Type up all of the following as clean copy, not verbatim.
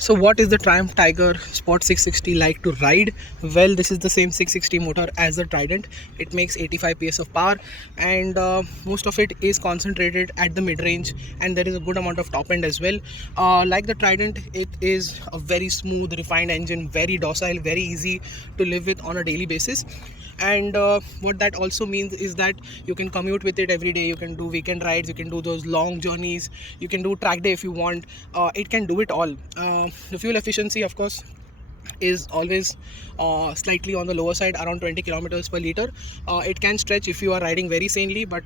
So what is the Triumph Tiger Sport 660 like to ride? Well, this is the same 660 motor as the Trident. It makes 85 PS of power, and most of it is concentrated at the mid-range, and there is a good amount of top end as well. Like the Trident, it is a very smooth, refined engine, very docile, very easy to live with on a daily basis. And what that also means is that you can commute with it every day. You can do weekend rides, you can do those long journeys, you can do track day if you want. It can do it all. The fuel efficiency, of course, is always slightly on the lower side, around 20 kilometers per liter. It can stretch if you are riding very sanely, but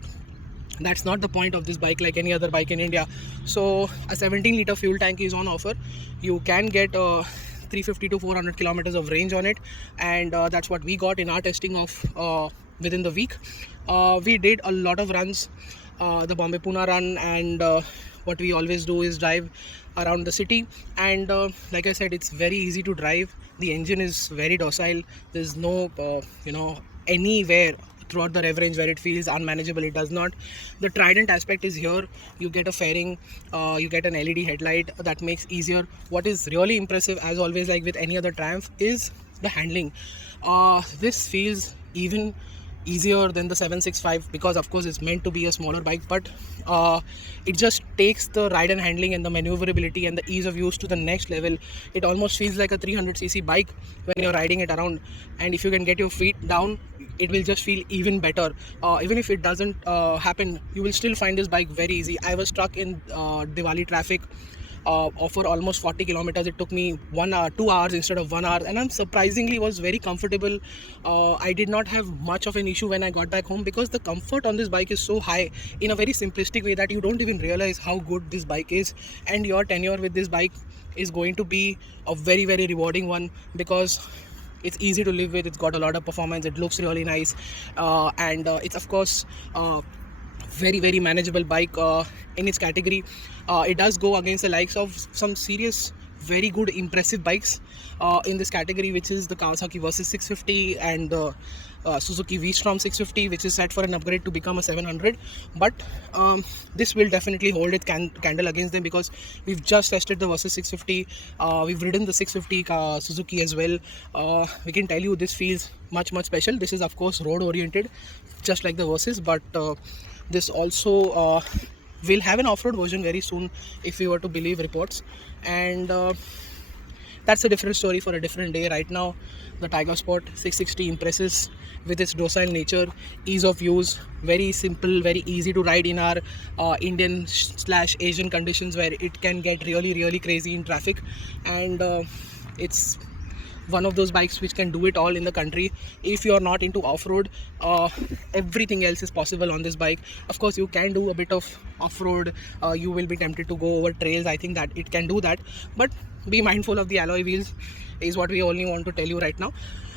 that's not the point of this bike like any other bike in India. So a 17-liter fuel tank is on offer. You can get 350 to 400 kilometers of range on it, and that's what we got in our testing of within the week. We did a lot of runs, the Bombay Pune run, and what we always do is drive around the city. And like I said, it's very easy to drive. The engine is very docile. There's no anywhere throughout the rev range where it feels unmanageable. It does not. The Trident aspect is here. You get a fairing, you get an LED headlight that makes easier. What is really impressive, as always, like with any other Triumph, is the handling. This feels even easier than the 765, because of course it's meant to be a smaller bike, but it just takes the ride and handling and the maneuverability and the ease of use to the next level. It almost feels like a 300cc bike when you're riding it around, and if you can get your feet down, it will just feel even better. Even if it doesn't happen, you will still find this bike very easy. I was stuck in Diwali traffic for almost 40 kilometers. It took me 1 hour, 2 hours instead of 1 hour, and I'm surprisingly was very comfortable. I did not have much of an issue when I got back home, because the comfort on this bike is so high in a very simplistic way that you don't even realize how good this bike is. And your tenure with this bike is going to be a very, very rewarding one, because it's easy to live with. It's got a lot of performance. It looks really nice, and it's of course very, very manageable bike in its category. It does go against the likes of some serious, very good, impressive bikes in this category, which is the Kawasaki Versys 650 and the Suzuki V-Strom 650, which is set for an upgrade to become a 700. But this will definitely hold its candle against them, because we've just tested the Versys 650. We've ridden the 650 Suzuki as well. We can tell you this feels much, much special. This is of course road oriented, just like the Versys, but this also will have an off-road version very soon, if we were to believe reports. And that's a different story for a different day. Right now, the Tiger Sport 660 impresses with its docile nature, ease of use, very simple, very easy to ride in our Indian/Asian conditions, where it can get really, really crazy in traffic. And it's one of those bikes which can do it all in the country. If you are not into off-road, everything else is possible on this bike. Of course, you can do a bit of off-road. You will be tempted to go over trails. I think that it can do that, but be mindful of the alloy wheels is what we only want to tell you right now.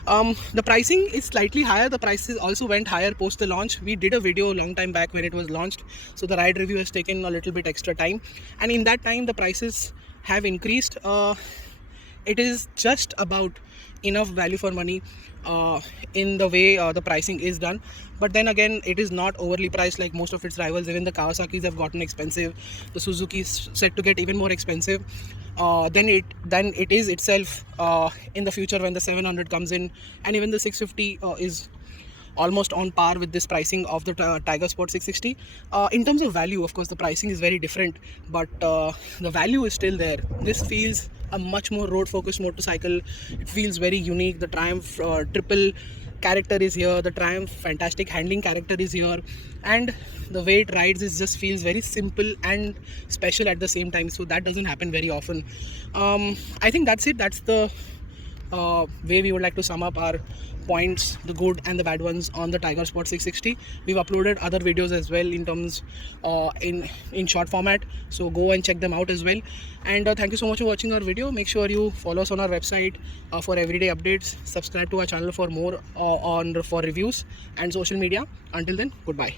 The pricing is slightly higher. The prices also went higher post the launch. We did a video a long time back when it was launched, so the ride review has taken a little bit extra time, and in that time the prices have increased. It is just about enough value for money in the way the pricing is done. But then again, it is not overly priced like most of its rivals. Even the Kawasaki's have gotten expensive. The Suzuki's set to get even more expensive than it is itself in the future when the 700 comes in. And even the 650 is almost on par with this pricing of the Tiger Sport 660. In terms of value, of course, the pricing is very different, but the value is still there. This feels a much more road-focused motorcycle. It feels very unique. The Triumph triple character is here. The Triumph fantastic handling character is here, and the way it rides is just feels very simple and special at the same time. So that doesn't happen very often. I think that's it. That's the way we would like to sum up our points, the good and the bad ones, on the Tiger Sport 660. We've uploaded other videos as well in terms in short format, so go and check them out as well. And thank you so much for watching our video. Make sure you follow us on our website for everyday updates. Subscribe to our channel for more for reviews and social media. Until then, goodbye.